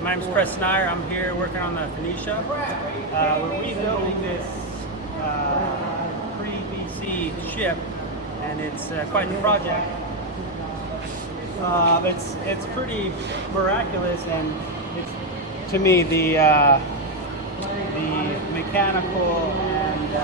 My name's Chris Snyder. I'm here working on the Phoenicia. We're rebuilding this pre-BC ship, and it's quite the project. It's pretty miraculous, and it's, to me, the mechanical and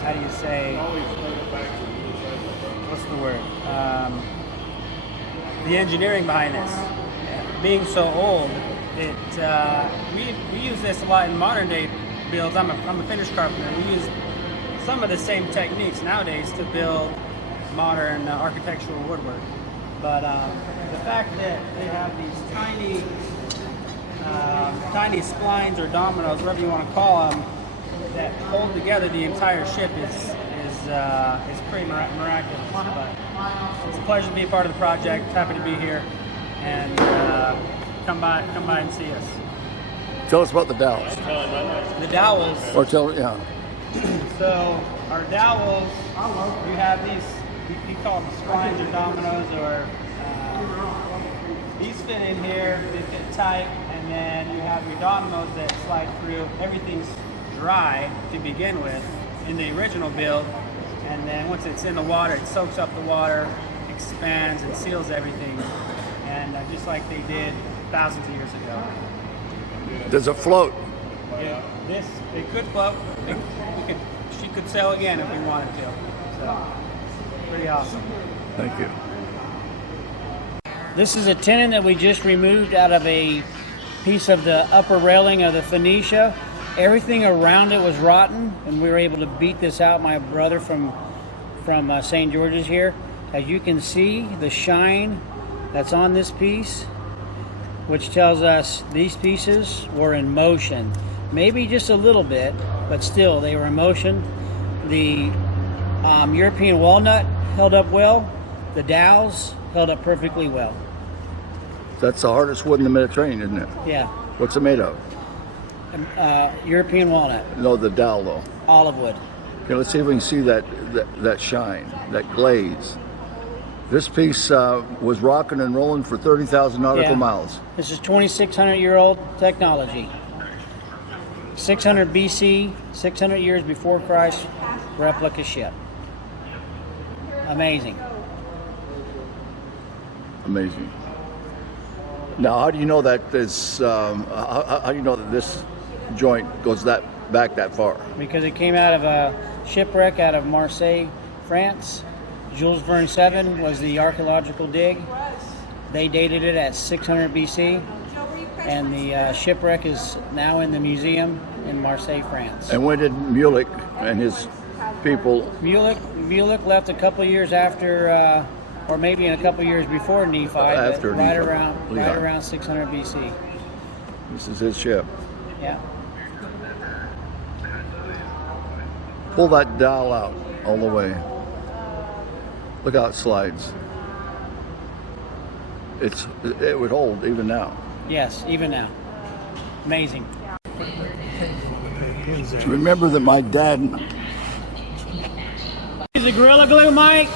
how do you say? What's the word? The engineering behind this. Being so old, we use this a lot in modern day builds. I'm a finish carpenter. We use some of the same techniques nowadays to build modern architectural woodwork. But the fact that they have these tiny splines or dominoes, whatever you want to call them, that hold together the entire ship is pretty miraculous. But it's a pleasure to be a part of the project. Happy to be here. And come by and see us. Tell us about the dowels. The dowels. Or yeah. So our dowels, we have these. We call them splines or dominoes, or these fit in here. They fit tight, and then you have your dominoes that slide through. Everything's dry to begin with in the original build, and then once it's in the water, it soaks up the water, expands, and seals everything. And just like they did thousands of years ago. Does it float? It could float. She could sail again if we wanted to. So, pretty awesome. Thank you. This is a tenon that we just removed out of a piece of the upper railing of the Phoenicia. Everything around it was rotten, and we were able to beat this out. My brother from St. George's here. As you can see, the shine that's on this piece, which tells us these pieces were in motion. Maybe just a little bit, but still they were in motion. The European walnut held up well. The dowels held up perfectly well. That's the hardest wood in the Mediterranean, isn't it? Yeah. What's it made of? European walnut. No, the dowel though. Olive wood. Okay, let's see if we can see that shine, that glaze. This piece was rocking and rolling for 30,000 nautical miles. This is 2,600-year-old technology. 600 BC, 600 years before Christ, replica ship. Amazing. Amazing. Now, how do you know that this? How do you know that this joint goes back that far? Because it came out of a shipwreck out of Marseille, France. Jules Verne 7 was the archaeological dig. They dated it at 600 BC, and the shipwreck is now in the museum in Marseille, France. And when did Mulek and his people? Mulek left a couple of years after, or maybe in a couple of years before Nephi, after right Nephi. around 600 BC. This is his ship. Yeah. Pull that dowel out all the way. Look how it slides. It would hold even now. Yes, even now. Amazing. Remember that my dad. Use the Gorilla Glue, Mike.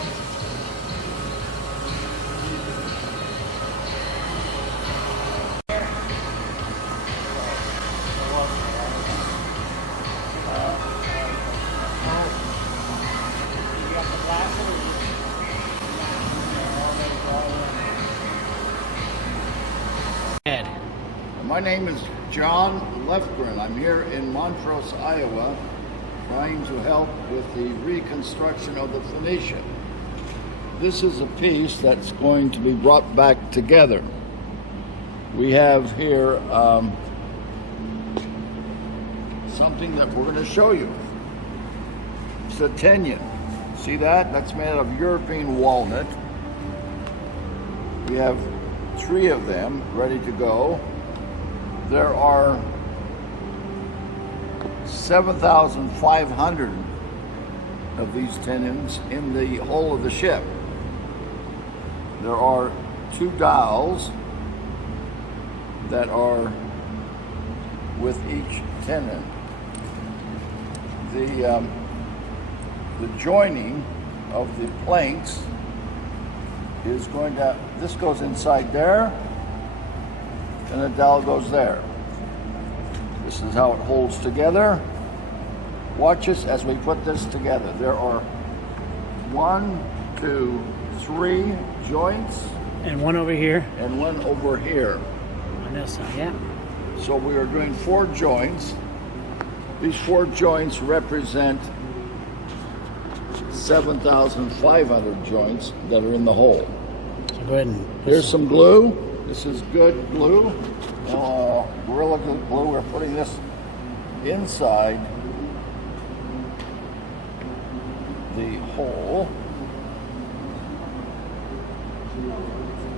My name is John Lefgren. I'm here in Montrose, Iowa, trying to help with the reconstruction of the Phoenicia. This is a piece that's going to be brought back together. We have here something that we're going to show you. It's a tenon. See that? That's made out of European walnut. We have 3 of them ready to go. There are 7,500 of these tenons in the hull of the ship. There are 2 dowels that are with each tenon. The joining of the planks is going to, this goes inside there, and the dowel goes there. This is how it holds together. Watch us as we put this together. There are 1, 2, 3 joints. And one over here. And one over here. On this side, yeah. So we are doing 4 joints. These 4 joints represent 7,500 joints that are in the hole. So go ahead and... Here's some glue. This is good glue. Gorilla glue. We're putting this inside the hole.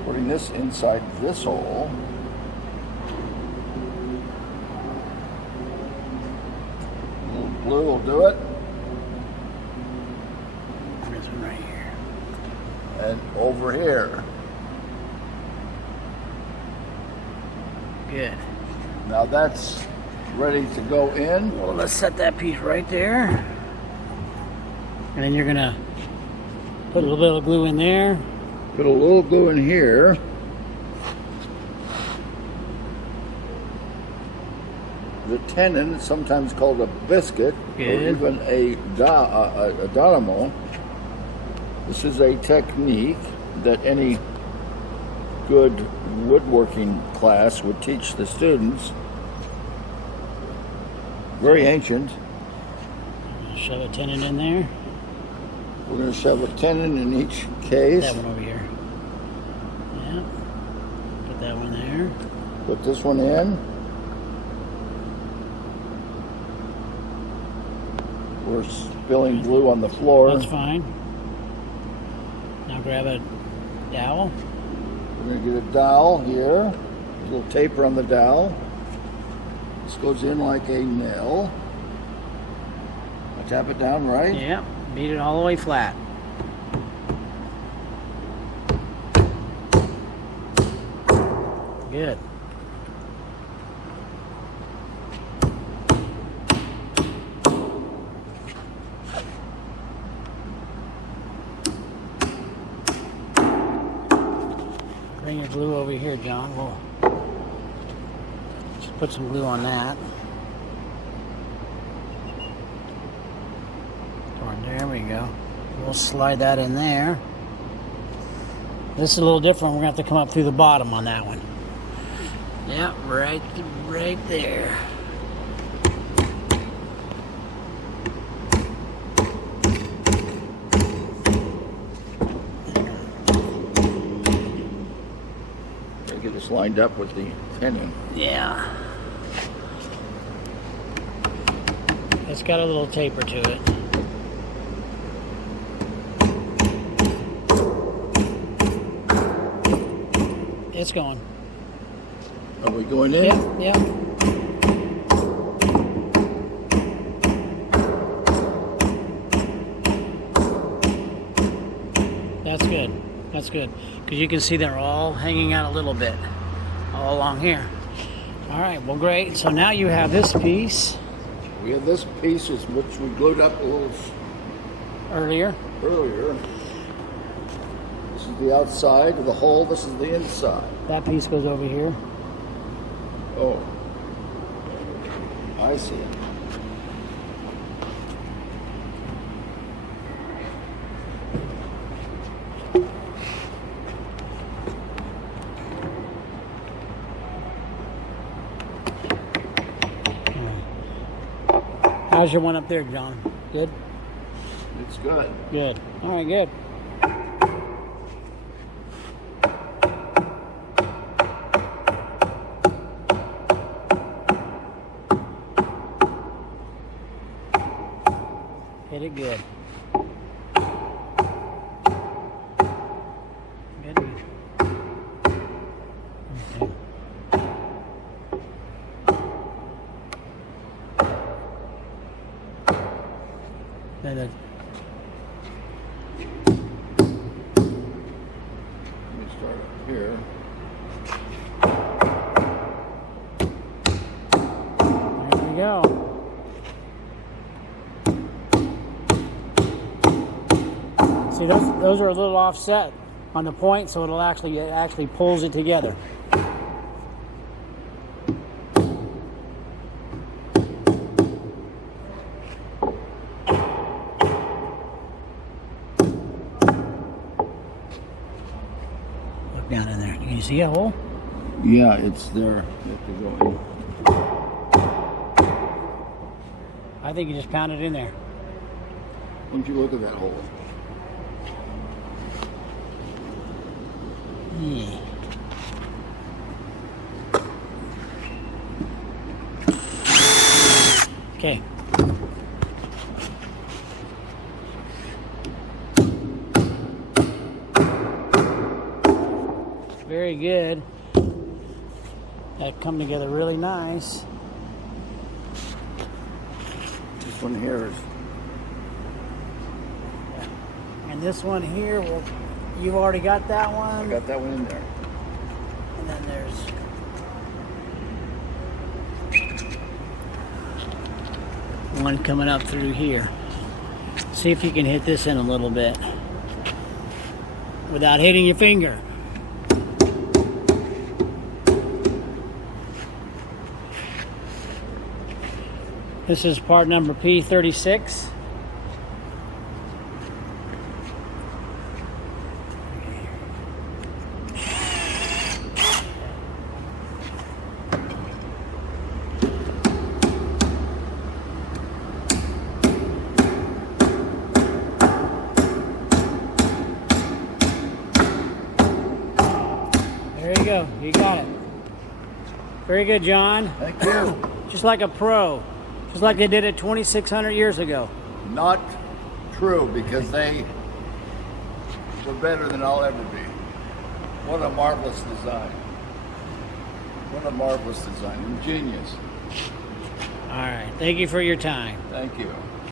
Putting this inside this hole. A little glue will do it. This one right here. And over here. Good. Now that's ready to go in. Well, let's set that piece right there. And then you're gonna put a little bit of glue in there. Put a little glue in here. The tenon, sometimes called a biscuit, Good. or even a dynamo. This is a technique that any good woodworking class would teach the students. Very ancient. Shove a tenon in there. We're going to shove a tenon in each case. That one over here. Yeah. Put that one there. Put this one in. We're spilling glue on the floor. That's fine. Now grab a dowel. We're going to get a dowel here. A little taper on the dowel. This goes in like a nail. I tap it down right. Yeah. Beat it all the way flat. Good. Bring your glue over here, John. We'll just put some glue on that. There we go. We'll slide that in there. This is a little different. We're going to have to come up through the bottom on that one. Yeah, right there. Get this lined up with the tenon. Yeah. It's got a little taper to it. It's going. Are we going in? Yep, yep. That's good. That's good. Because you can see they're all hanging out a little bit. All along here. All right, well, great. So now you have this piece. We have this piece which we glued up a little Earlier. This is the outside of the hole. This is the inside. That piece goes over here. Oh, I see. How's your one up there, John? Good? It's good. Good. All right, good. Hit it good. Good. Okay. Let me start up here. There we go. See, those are a little offset on the point, so it actually pulls it together. see a hole? Yeah, it's there. You have to go in. I think you just pound it in there. Why don't you look at that hole? Yeah. Okay. Very good. That come together really nice. This one here is. And this one here, well, you've already got that I one. got that one in there. And then there's one coming up through here. See if you can hit this in a little bit without hitting your finger. This is part number P36. There you go. You got it. Very good, John. Thank you. Just like a pro. Just like they did it 2,600 years ago. Not true, because they were better than I'll ever be. What a marvelous design. What a marvelous design. Ingenious. All right. Thank you for your time. Thank you.